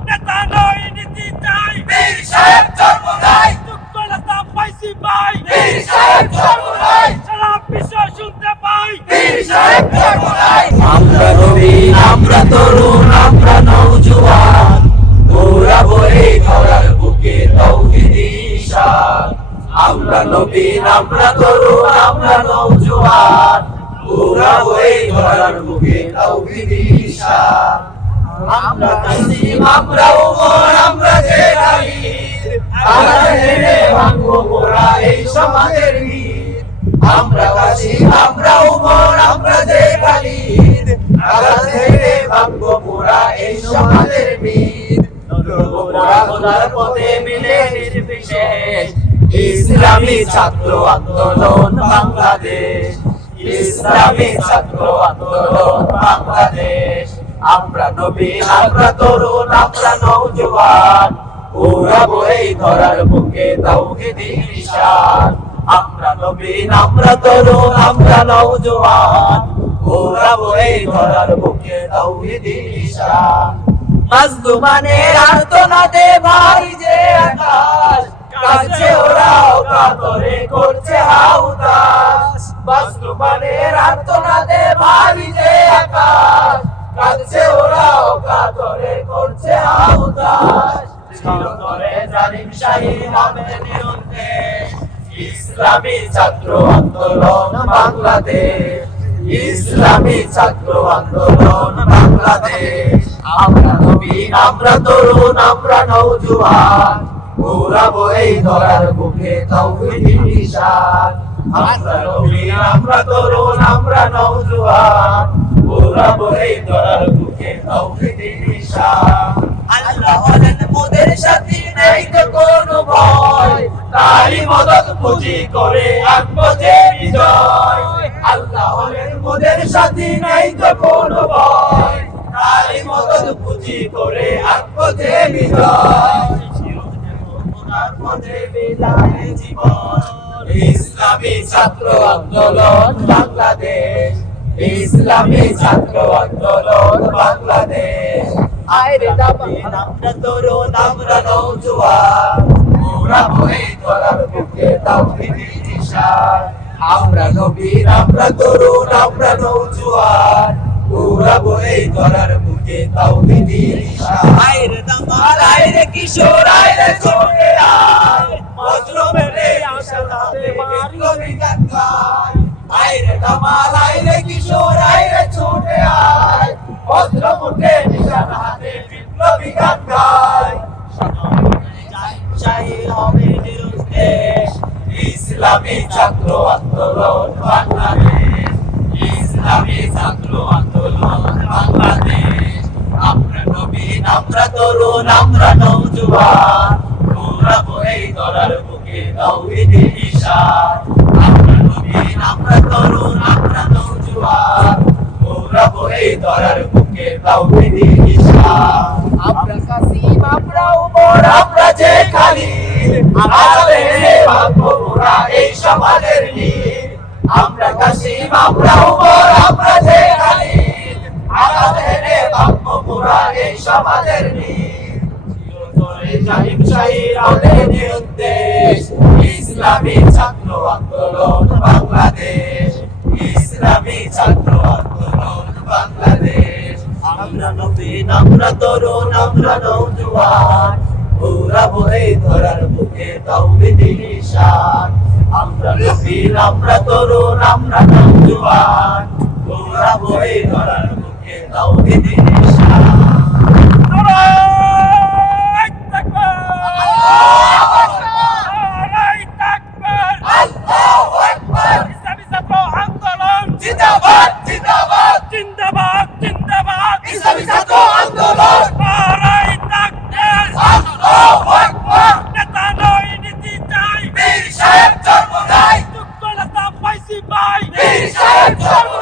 নেতা নয় নীতি চাই। বীর সাহেব জন্ম নাই যোগ্য নেতা পাইছি ভাই বীর সাহেব জন্ম নাই সারা বিশ্ব শুনতে পাই। বীর সাহেব জন্ম নাই আমরা নবীন আমরা তরুণ আমরা নৌজওয়ান ঘোরাবো এই ধরার বুকে তৌহিদি আমরা নবীন আমরা তরুণ আমরা নৌজওয়ান ঘোরাবো এই ধরার বুকে তৌহিদি আমরা তাসিম, আমরা উমর আমরা যে খালিদ আমরা হেরে ভাঙবো মোরা এই সমাজের ভিত আমরা কাশিম আমরা উমর আমরা যে খালিদ আমরা হেরে ভাঙবো মোরা এই সমাজের নির্বিশেষ। ইসলামী ছাত্র আন্দোলন বাংলাদেশ। ইসলামী ছাত্র আন্দোলন বাংলাদেশ। আমরা নবীন আমরা তরুণ, আমরা নৌজওয়ান উড়াবো এই ধরার বুকে তাওহীদি নিশান আমরা নবীন আমরা তরুণ, আমরা নৌজওয়ান উড়াবো এই ধরার বুকে তাওহীদি নিশান মাজলুমানের আর্তনাদে ভাই যে আকাশ, কাছে ওরাও কাতরে করছে হাউতাস মাজলুমানের ইসলামী ছাত্র আন্দোলন বাংলাদেশ। ইসলামী ছাত্র আন্দোলন বাংলাদেশ। আমরা নবীন, আমরা তরুণ, আমরা নৌজওয়ান ঘোরাবো এই ধরার বুকে তৌহিদি নিশান। আমরা নবীন, আমরা তরুণ, আমরা নৌজওয়ান ঘোরাবো এই ধরার বুকে সাথী নেই তো কোনো ভয়। তারই মদত পুঁজি করে আনব যে বিজয়। আল্লাহ ইসলামী ছাত্র আন্দোলন বাংলাদেশ। ইসলামী ছাত্র আন্দোলন বাংলাদেশ। আইরে দাবিন আমরা তরুণ আমরা নৌজওয়ান মোরা বই ধরার বুকে তাওহীদি নিশান আমরা নবীন আমরা তরুণ আমরা নৌজওয়ান মোরা বই ধরার বুকে তাওহীদি নিশান আইরে দামাল আইরে কিশোর আইরে ছোটে আয় বজ্র মেরে আশা তাতে বিপ্লবী গান আইরে দামাল আইরে কিশোর আইরে ছোটে আয়। বজ্র মুঠে নিশান হাতে বিপ্লবী গান গায়। চাই হবে নিরুদ্দেশ। ইসলামী ছাত্র আন্দোলন বাংলাদেশ। ইসলামী ছাত্র আন্দোলন বাংলাদেশ। আমরা নবীন আমরা তরুণ আমরা ধরার বুকে তাওহীদি নিশান। আমরা নবীন আমরা তরুণ আমরা নৌজওয়ান। ঘোরাবো এই ধরার তাওহীদি নিশান আমরা কাসিম আমরা উমর আমরা যে খালি আড়ালে ভাববো মোরা এই সমাজের নীল আমরা কাশিম আমরা উমর আমরা যে খালি আড়ালে ভাববো মোরা এই সমাজের নীল চিরতরে জালিম শাহীর আলে নিরুদ্দেশ আমরা নবীন আমরা তরুণ, আমরা নৌজওয়ান ঘোরাবো এই ধরার বুকে তাওহীদি নিশান। আমরা নবীন আমরা তরুণ, আমরা নৌজওয়ান ঘোরাবো এই ধরার বুকে তাওহীদি নিশান। সাহেব জন্ম দেয়। দুঃখ পাইছি ভাই। বীর সাহেব জন্ম